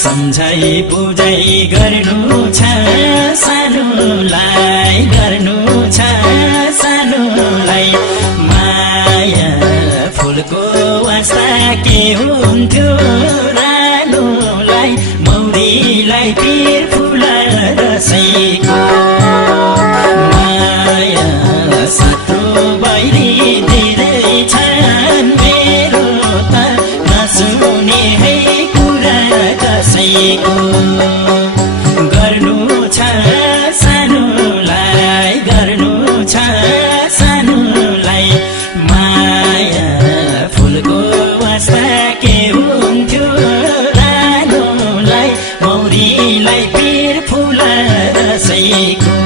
सम्झाइ बुझाइ गर्नु छ सानोलाई गर्नु छ सानोलाई माया फुलको वास्ता के हुन्थ्यो रानोलाई मौरीलाई पिर फुल रसैको माया सातो बैरी धेरै छन् मेरो त नसुने है कसैको गर्नु छ सानोलाई गर्नु छ सानोलाई माया फुलको वास्ता के हुन्थ्यो रानोलाई मौरीलाई पिर फुल रसैको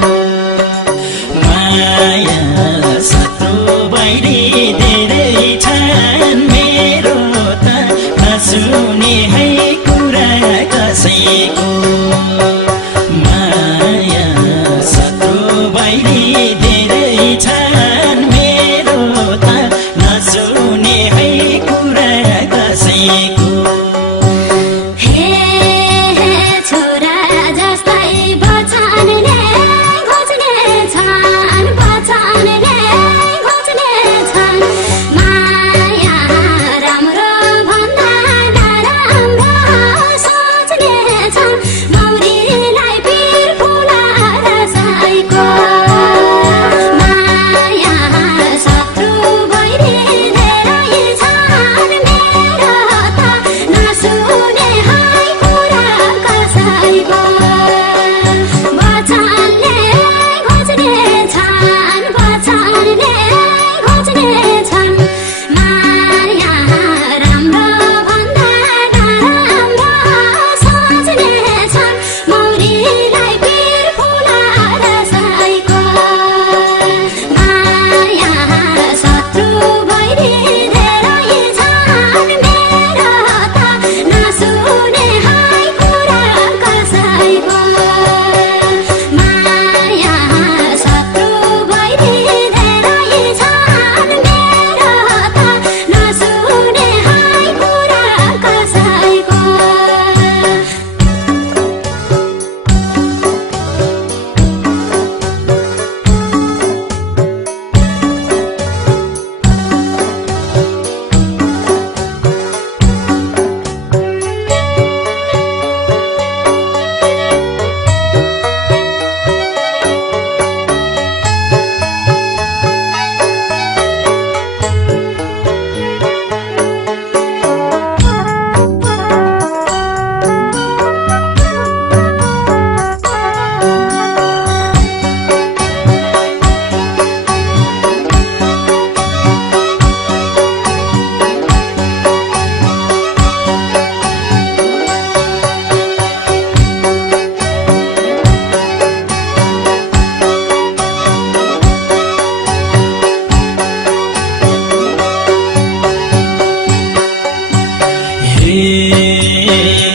माया सातो बैरी धेरै छन् मेरो त नसुने है कसैको माया सातो बैरी धेरै छन् मेरो त नसुने है कुरा कसैको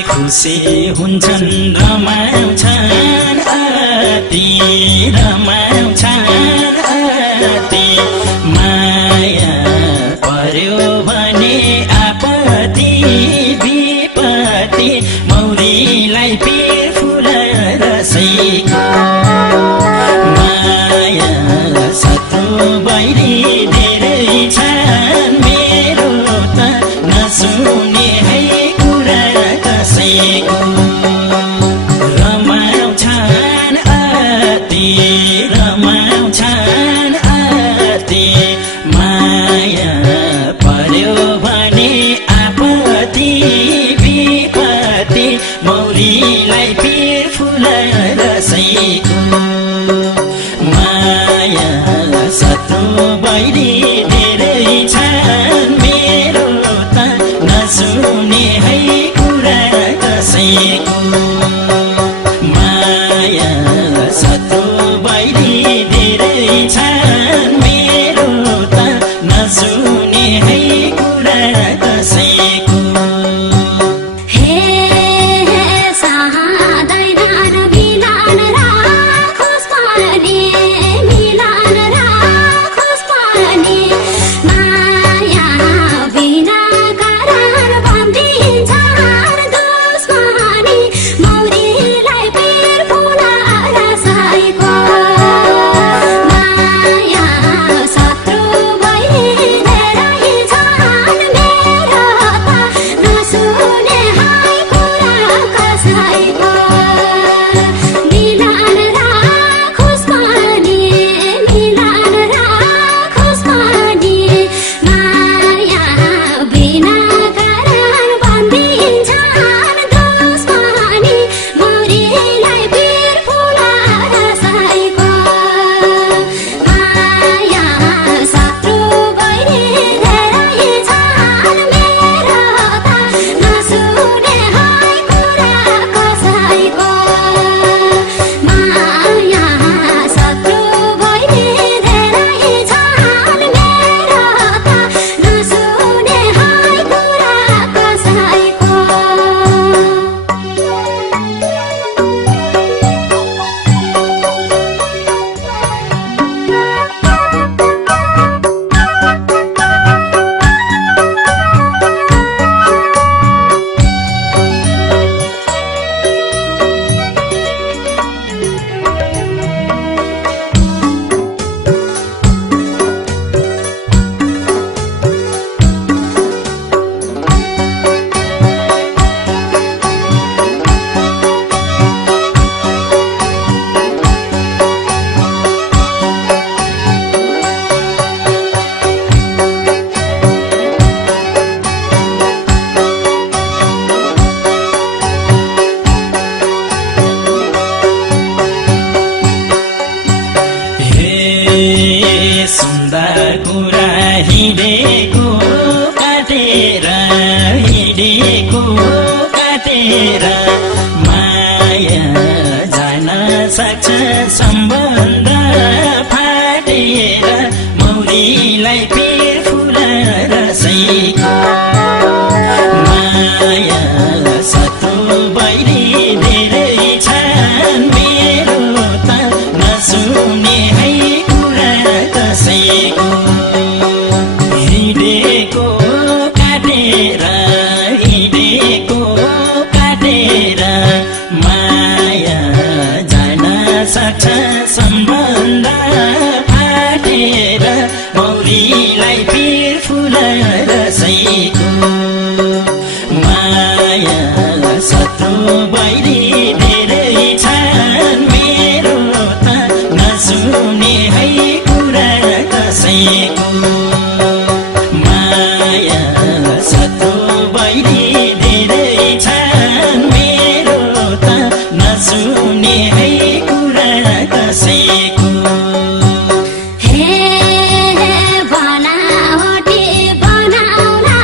खुसी हुन्छन् रमाउँछन् अति रमाउँछन् अति माया पर्यो भने आपत्ति विपत्ति मौरीलाई पिर फुल रसैको माया सातो बैरी धेरै छन् मेरो त नसुने है कसैको रमाउँछन् अति रमाउँछन् अति भने माया पर्यो भने आपत्ति विपत्ति मौरीलाई पिर फुल रसैको माया शत्रु बैरी धेरै छन् मेरो त नसुने है कुरा कसैको माया शत्रु बैरी धेरै छन् मेरो त नसुने है कुरा कसैको सुन्दर कुरा हिँडेको काटेर माया जान सक्छ सम्बन्ध फाटेर मौरीलाई पिर फुल रसैको माया शत्रु बैरी धेरै छन् मेरो त नसुने है कुरा कसैको हिँडेको काटेर माया जान सक्छ सम्बन्ध फाटेर मौरीलाई पिर फुल रसैको माया शत्रु बैरी धेरै छन् मेरो त नसुने है कुरा कसैको माया शत्रु बैरी धेरै छन् मेरो त नसुने है कुरा कसैको हे बनावटी बनाउला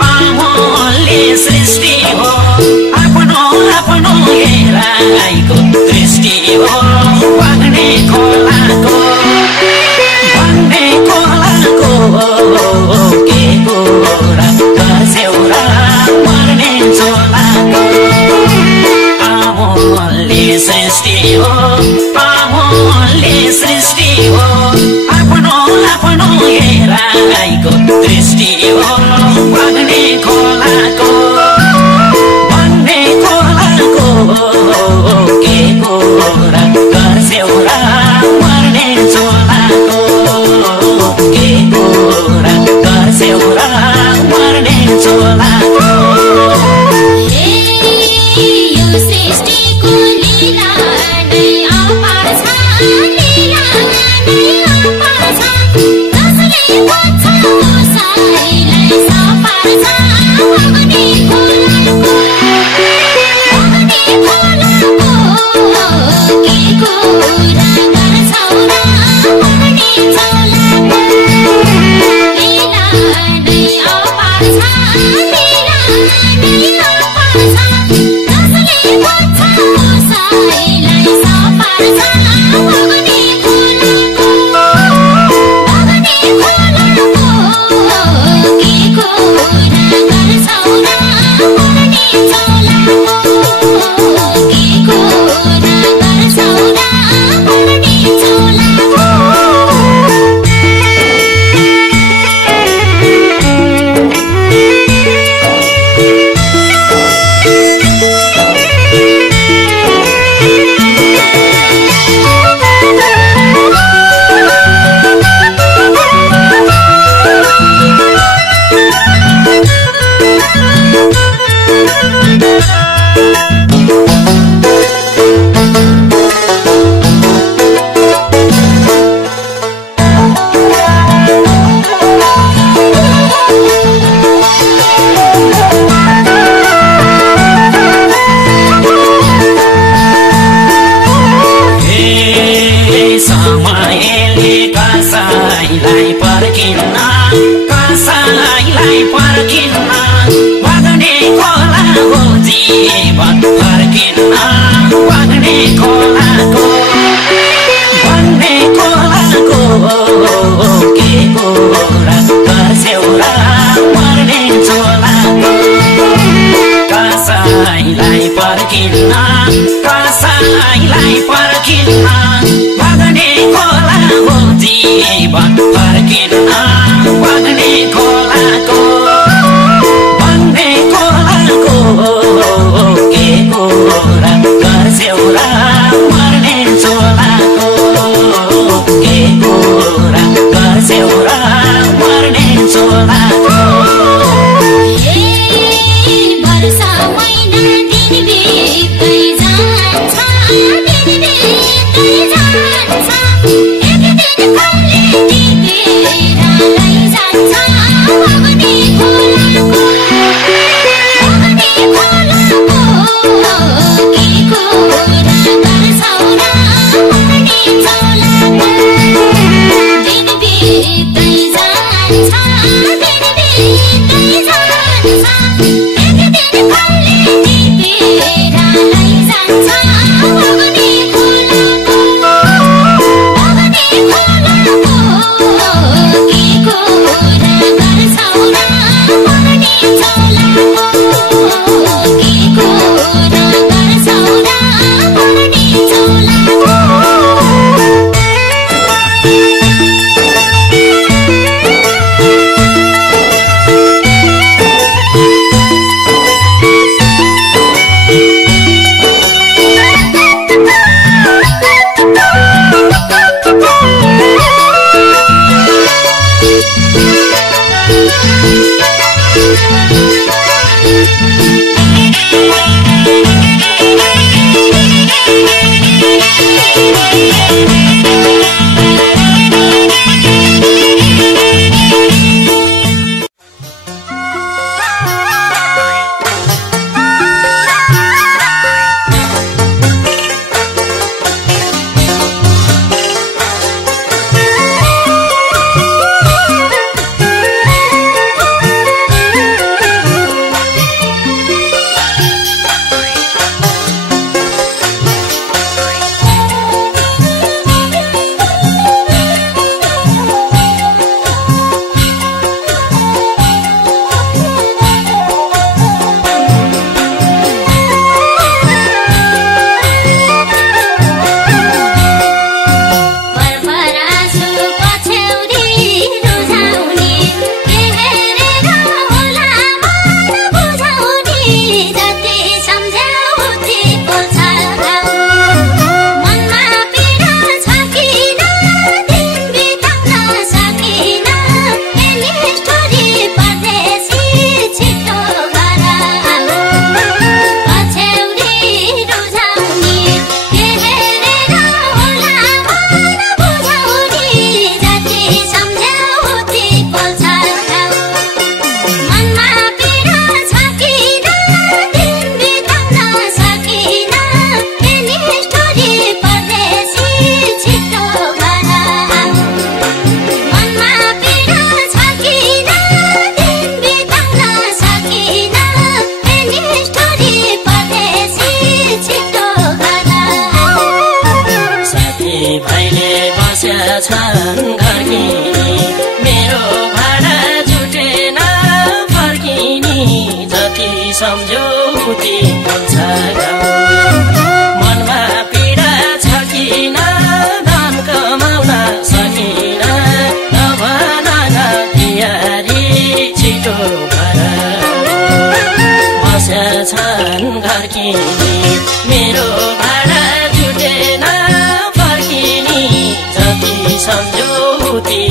पामोले सृष्टि हो आफ्नो आफ्नो हेराइको दृष्टि हो बग्ने खोलाको के कुरा कसेउरा मर्ने चोलाको पामोले सृष्टि हो पामोले सृष्टि हो आफ्नो आफ्नो हेराइको दृष्टि हो बग्ने खोलाको के कुरा कसेउरा मर्ने चोलाको के कुरा कसेउरा मर्ने चोलाको यो सृष्टिको लीला नै अपार छ लीला नै अपार छ कसले बुझ्छ उसैलाई सपार छ बग्ने खोलाको के कुरा गर्छौ र मर्ने चोलाको लीला नै अपार छ लीला नै अपार छ कसले बुझ्छ उसैलाई सपार छ बग्ने खोलाको के कुरा गर्छौ र मर्ने चोलाको के कुरा गर्छौ र मर्ने चोलाको कसैलाई पर्खिन्न बग्ने खोला हो जीवन फर्किन्न बग्ने खोलाको के कुरा कसेउरा मर्ने चोलाको कसैलाई पर्खिन्न बग्ने खोला हो जीवन फर्किन्न बग्ने खोलाको के कुरा कसेउरा मर्ने चोलाको के कुरा कसेउरा मर्ने चोलाको वर्षा महिना दिन बित्दै जान्छ एक दिन कसले टिपेर लैजान्छ बग्ने खोलाको के कुरा गर्छौ र मर्ने चोलाको दिन बित्दै जान्छ एक दिन कसले टिपेर लैजान्छ बग्ने खोलाको के कुरा गर्छौ र मर्ने चोलाको के कुरा गर्छौ र मर्ने चोलाको सम्झौती हुन्छ मनमा पीडा छ किन धन कमाउन सकिन नभन प्यारी छिटो घर बस्छन् घर किनी मेरो भाडा जुटेन फर्किनी जति सम्झौती